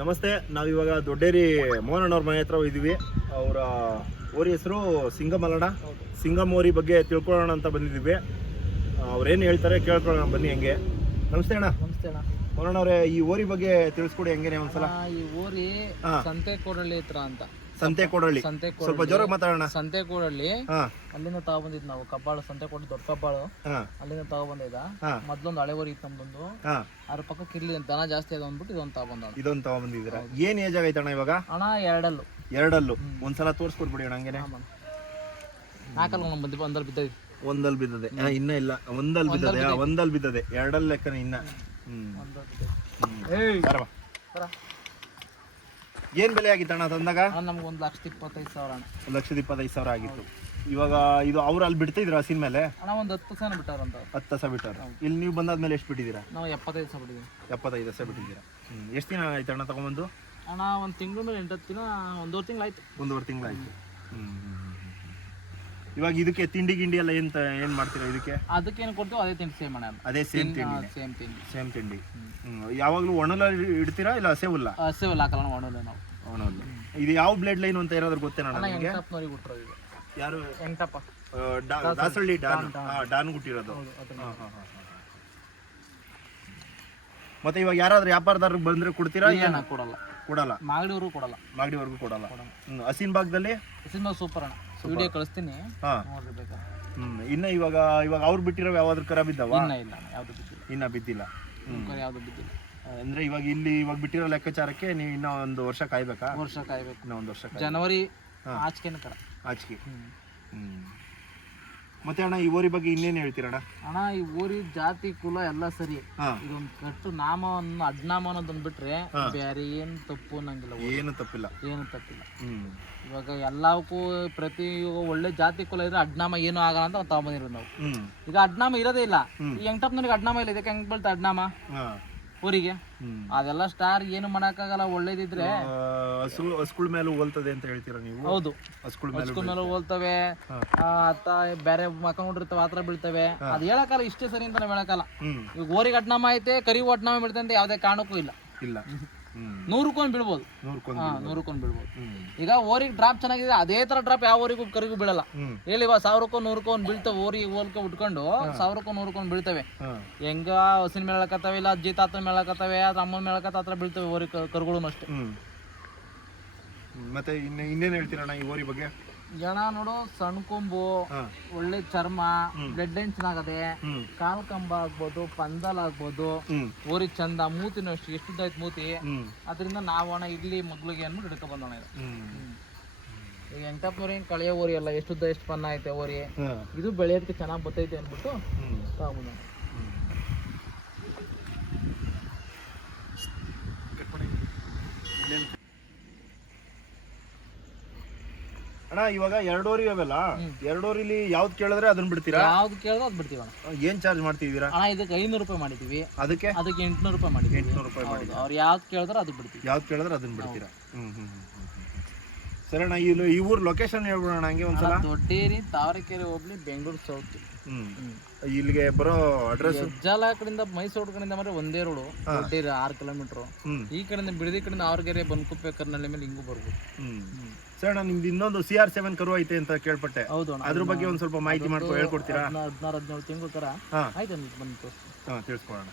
ನಮಸ್ತೆ. ನಾವಿವಾಗ ದೊಡ್ಡೇರಿ ಮೋಹನ್ ಅವ್ರ ಮನೆ ಹತ್ರ ಇದ್ದೀವಿ. ಅವರ ಓರಿ ಹೆಸರು ಸಿಂಗಮಲ್ಲಣ್ಣ. ಸಿಂಗಮ್ ಓರಿ ಬಗ್ಗೆ ತಿಳ್ಕೊಳ್ಳೋಣ ಅಂತ ಬಂದಿದ್ದೀವಿ. ಅವ್ರೇನು ಹೇಳ್ತಾರೆ ಕೇಳ್ಕೊಳ್ಳೋಣ ಬನ್ನಿ. ಹೆಂಗೆ? ನಮಸ್ತೆ ಅಣ್ಣ. ನಮಸ್ತೆ ಅಣ್ಣ. ಮೋಹನ್ ಅವರೇ, ಈ ಓರಿ ಬಗ್ಗೆ ತಿಳಿಸ್ಕೊಡಿ ಹೆಂಗೇನೆ ಒಂದ್ಸಲ. ಈ ಊರಿ ಸಂತೆಕೋಡಳ್ಳಿ ಹತ್ರ ಅಂತ. ಸಂತೆಕೋಡಳ್ಳಿ ಸ್ವಲ್ಪ ಜೋರಾಗಿ ಮಾತಾಡೋಣ. ಸಂತೆಕೋಡಳ್ಳಿ ಅಲ್ಲಿಂದ ತಗೊಬಂದಿದ್ ನಾವು. ಕಬ್ಬಾಳು ಸಂತೆಕೋಡಳ್ಳಿ ದೊಡ್ಡ ಕಬ್ಬಾಳು ಅಲ್ಲಿಂದ ತಗೊಬಂದಿದ್ದ. ಮೊದ್ಲೊಂದು ಹಳೆ ಊರಿ ಇತ್ತು ನಮ್ದೊಂದು. ಅದ್ರ ಪಕ್ಕಕ್ಕೆ ಇಲ್ಲಿ ದನ ಜಾಸ್ತಿ ಅದ ಅಂದ್ಬಿಟ್ಟು ಇದೊಂದು ತಗೊಬಂದಿದ್ದೀರಾ? ಏನ್ ಏಜ್ ಆಗೈತೆ ಅಣ್ಣ ಇವಾಗ? ಅಣ್ಣ ಎರಡಲ್ಲು. ಒಂದ್ಸಲ ತೋರಿಸ್ಕೊಡ್ಬಿಡಿ ಅಣ್ಣ. ಹಂಗೇನೆ ನಾಲ್ಕಲ್ಲ ಬಂದಿ ಒಂದಲ್ಲಿ ಬಿದ್ದದೆ. ಇನ್ನ ಇಲ್ಲ, ಒಂದಲ್ಲಿ ಬಿದ್ದದೆ. ಎರಡಲ್ಲಿ ಲೆಕ್ಕನ ಇನ್ನ. ಏನ್ ಬೆಲೆ ಆಗಿತ್ತು ಅಣ್ಣ ತಂದಾಗ? ನಮ್ಗೆ 1,25,000 ಅಣ್ಣ. 1,25,000 ಆಗಿತ್ತು. ಇವಾಗ ಇದು ಅವ್ರು ಅಲ್ಲಿ ಬಿಡ್ತಿದ್ರ ಹಸಿನ ಮೇಲೆ? ಅಣ್ಣ 10 ಸಾವಿರ ಬಿಟ್ಟಾರಂತ. 10 ಸಾವಿರ ಬಿಟ್ಟಾರ. ಇಲ್ಲಿ ನೀವು ಬಂದಾದ್ಮೇಲೆ ಎಷ್ಟು ಬಿಟ್ಟಿದ್ದೀರಾ? ನಾವು 75 ಸಾವಿರ ಬಿಟ್ಟಿದ್ದೀವಿ. 75 ಸಾವಿರ ಬಿಟ್ಟಿದ್ದೀರಾ. ಎಷ್ಟು ದಿನ ಆಯ್ತು ಅಣ್ಣ ತಗೊಂಬಂದು? ಅಣ್ಣ 1 ತಿಂಗಳು 8 ದಿನ, 1.5 ತಿಂಗಳು ಆಯ್ತು. 1.5 ತಿಂಗಳು ಆಯ್ತು. ಇವಾಗ ಇದಕ್ಕೆ ತಿಂಡಿ ಗಿಂಡಿ ಎಲ್ಲ ಏನ್ ಮಾಡ್ತೀರಾ ಇದಕ್ಕೆ? ಅದಕ್ಕೇನು ಕೊಡ್ತೀವಿ ಅದೇ ತಿಂಡಿ. ಸೇಮ್ ಅಣ್ಣ, ಅದೇ ಸೇಮ್ ತಿಂಡಿ. ಯಾವಾಗ್ಲೂ ಒಣಲ ಇಡ್ತೀರಾ ಇಲ್ಲ ಹಸೆವುಲ್ಲ? ಹಸೆವುಲ್ಲ ಹಾಕಲ್ಲ, ಒಣಲ್ಲ ನಾವು. ಒಣಲ್ಲ. ಇದು ಯಾವ ಬ್ಲೇಡ್ ಲೈನ್ ಅಂತ ಏನಾದ್ರು ಗೊತ್ತೇನಣ್ಣ ನಿಮಗೆ? ಯಾರು? ಎಂಟಪ್ಪ ದಾಸಳ್ಳಿ ಡಾನ್ ಗುಟ್ಟಿರೋದು. ಮತ್ತೆ ಇವಾಗ ಯಾರಾದ್ರೂ ವ್ಯಾಪಾರದಾರರು ಬಂದ್ರೆ ಕೊಡ್ತೀರಾ? ಕೊಡಲ್ಲ. ಮಾಗಡಿವರೆಗೂ ಕೊಡಲ್ಲ. ಹಸಿನ ಭಾಗದಲ್ಲಿ ಸೂಪರ್ ಅಣ್ಣ. ವಿಡಿಯೋ ಕಳಿಸ್ತೀನಿ. ಇನ್ನ ಇವಾಗ ಅವ್ರು ಬಿಟ್ಟಿರೋ ಯಾವ್ದಾದ್ರು ಕರ ಬಿದ್ದಾವ? ಇನ್ನ ಬಿದ್ದಿಲ್ಲ. ಅಂದ್ರೆ ಇವಾಗ ಬಿಟ್ಟಿರೋ ಲೆಕ್ಕಾಚಾರಕ್ಕೆ ನೀವು ಇನ್ನ ಒಂದು ವರ್ಷ ಕಾಯ್ಬೇಕಾ? ಇನ್ನ ಒಂದು ವರ್ಷ. ಜನವರಿ ಆಚೆಗೆ. ಮತ್ತೆ ಅಣ್ಣ ಈ ಊರಿ ಬಗ್ಗೆ ಇನ್ನೇನು ಹೇಳ್ತೀರಣ್ಣ? ಅಣ್ಣ ಈ ಊರಿ ಜಾತಿ ಕುಲ ಎಲ್ಲ ಸರಿ. ಇದೊಂದು ಕಟ್ಟು ನಾಮವನ್ನು ಅಡ್ನಾಮ ಅನ್ನೋದನ್ನ ಬಿಟ್ರೆ ಬೇರೆ ಏನು ತಪ್ಪು ಅನ್ನಂಗಿಲ್ಲ. ಏನು ತಪ್ಪಿಲ್ಲ. ಇವಾಗ ಎಲ್ಲಕ್ಕೂ ಪ್ರತಿ ಒಳ್ಳೆ ಜಾತಿ ಕುಲ ಇದ್ರೆ ಅಡ್ನಾಮ ಏನು ಆಗಲ್ಲ ಅಂತ ತಗೊಂಬಂದಿರೋದು ನಾವು. ಈಗ ಅಡ್ನಾಮ ಇರೋದೇ ಇಲ್ಲ. ಈ ಎಂಟಪ್ನವ್ರಿಗೆ ಅಡ್ನಾಮ ಇಲ್ಲ. ಇದಕ್ಕೆ ಹೆಂಗ್ ಬೀಳ್ತಾ ಅಡ್ನಾಮ ಊರಿಗೆ? ಅದೆಲ್ಲ ಸ್ಟಾರ್ ಏನು ಮಾಡಕ್ಕಾಗಲ್ಲ. ಒಳ್ಳೇದಿದ್ರೆ ಹಸ್ಕುಳ ಮೇಲೆ ಹೋಲ್ತದೆ ಅಂತ ಹೇಳ್ತೀರಾ ನೀವು? ಹೌದು, ಹಸ್ಕುಳ ಮೇಲೆ ಹೋಲ್ತವೆ. ಬೇರೆ ಮಕ್ಕ ನೋಡಿರ್ತಾವೆ, ಆತರ ಬೀಳ್ತವೆ. ಅದ್ ಹೇಳಕ್ಕಲ್ಲ ಇಷ್ಟೇ ಸರಿ ಅಂತ ಹೇಳಕ್ಕಲ್ಲ. ಈಗ ಓರಿಗೆ ಅಡ್ನಾಮ ಐತೆ, ಕರಿ ಅಡ್ನಾಮ ಬೀಳ್ತಂತ ಯಾವ್ದೇ ಕಾರಣಕ್ಕೂ ಇಲ್ಲ. 100ಕೊಂದು ಬೀಳ್ಬೋದು. 100ಕೊಂದು ಬೀಳ್ಬೋದು. ಈಗ ಓರಿಗೆ ಡ್ರಾಪ್ ಚೆನ್ನಾಗಿದೆ, ಅದೇ ತರ ಡ್ರಾಪ್ ಯಾವ ಊರಿಗೂ ಕರಿಗೂ ಬೀಳಲ್ಲ. ಹೇಳಿ 1000ಕ್ಕೂ 100ಕ್ಕೂ ಬೀಳ್ತವೆ. ಓರಿ ಹೋಲ್ಕೆ ಉಟ್ಕೊಂಡು 1000ಕ್ಕೂ 100ಕ್ಕೂ ಬೀಳ್ತವೆ. ಹೆಂಗ ಹಸಿನ ಮೇಳಕತ್ತವೆ, ಇಲ್ಲ ಅಜ್ಜಿ ತಾತನ ಮೇಳಕತ್ತವೆ, ಅದ್ರ ಅಮ್ಮನ ಮೇಳಕತ್ತ ಹತ್ರ ಬೀಳ್ತವೆ ಓರಿ ಕರುಗಳು ಅಷ್ಟೇ. ಮತ್ತೆ ಇನ್ನೇನ್ ಹೇಳ್ತೀರಣ್ಣ ಈ ಓರಿ ಬಗ್ಗೆ? ಜನ ನೋಡು, ಸಣ್ಣ ಕೊಂಬು, ಒಳ್ಳೆ ಚರ್ಮ, ಬ್ಲಡ್ ಲೈನ್ ಚೆನ್ನಾಗದೆ, ಕಾಲ್ ಕಂಬ ಆಗ್ಬೋದು, ಪಂದಲ್ ಆಗ್ಬೋದು, ಓರಿ ಚಂದ, ಮೂತಿನ ಅಷ್ಟು ಎಷ್ಟುದ್ದಾಯ್ತು ಮೂತಿ. ಅದರಿಂದ ನಾವು ಅಣ್ಣ ಇಲ್ಲಿ ಮೊದ್ಲಿಗೆ ಅಂದ್ಬಿಟ್ಟು ಹಿಡ್ಕೊ ಬಂದೋಣ. ಈಗ ಎಂಟಪ್ನವ್ರಿ ಕಳೆಯ ಓರಿ ಅಲ್ಲ, ಎಷ್ಟುದ್ದ ಎಷ್ಟು ಪನ್ನ ಐತೆ ಓರಿ. ಇದು ಬೆಳೆಯೋದಕ್ಕೆ ಚೆನ್ನಾಗಿ ಬರ್ತೈತೆ ಅಂದ್ಬಿಟ್ಟು ತಗೊಂಬಂದ. ಅಣ್ಣ ಇವಾಗ ಎರಡೋರಿ ಅವೆಲ್ಲ, ಎರಡೋರಿಲಿ ಯಾವ್ದು ಕೇಳಿದ್ರೆ ಅದನ್ನ ಬಿಡ್ತೀರಾ? ಯಾವ್ದು ಕೇಳಿದ್ರೆ ಅದು ಬಿಡ್ತೀವಿ ಅಣ್ಣ. ಏನ್ ಚಾರ್ಜ್ ಮಾಡ್ತಿದ್ದೀರಾ? ಅಣ್ಣ ಇದಕ್ಕೆ 500 ರೂಪಾಯಿ ಮಾಡಿದೀವಿ. ಅದಕ್ಕೆ 800 ರೂಪಾಯಿ ಮಾಡಿದ್ವಿ. 800 ರೂಪಾಯಿ ಮಾಡಿ. ಅವ್ರು ಯಾವ್ದು ಕೇಳಿದ್ರೆ ಅದು ಬಿಡ್ತೀವಿ. ಯಾವ್ದು ಕೇಳಿದ್ರೆ ಅದನ್ನ ಬಿಡ್ತೀರಾ? ಸರಿ ಅಣ್ಣ, ಈ ಊರ್ ಲೊಕೇಶನ್ ಹೇಳ್ಬಿಡೋಣ ಹಂಗೆ ಒಂದ್ಸಲ. ದೊಡ್ಡೇರಿ ತಾವರೆಕೆರೆ ಹೋಗ್ಲಿ, ಬೆಂಗಳೂರು ಸೌತ್. ಇಲ್ಲಿಗೆ ಬರೋ ಅಡ್ರೆಸ್ ಹೆಜ್ಜಾಲ ಕಡೆಯಿಂದ ಮೈಸೂರು ಕಡೆಯಿಂದ ಅಂದ್ರೆ ಒಂದೇ ರೋಡು. ದೊಡ್ಡೇರಿ 6 ಕಿಲೋಮೀಟರ್. ಈ ಕಡೆಯಿಂದ ಬಿಡದಿ ಕಡೆಯಿಂದ ಆವರಗೆರೆ, ಬನ್ಕುಪ್ಪೆ, ಕರ್ನಳ್ಳಿ ಮೇಲೆ ಹಿಂಗೂ ಬರ್ಬೋದು. ಸರ್ ಅಣ್ಣ, ನಿಮ್ದು ಇನ್ನೊಂದು CR7 ಕರು ಐತೆ ಅಂತ ಕೇಳ್ಪಟ್ಟೆ. ಹೌದು, ಅದ್ರ ಬಗ್ಗೆ ಒಂದ್ ಸ್ವಲ್ಪ ಮಾಹಿತಿ ಮಾಡ್ಕೊ ಹೇಳ್ಕೊಡ್ತೀರಾ? 16-17 ತಿಂಗಳು ಕರ ಆಯ್ತು. ಬಂದು ತಿಳಿಸ್ಕೊಡೋಣ.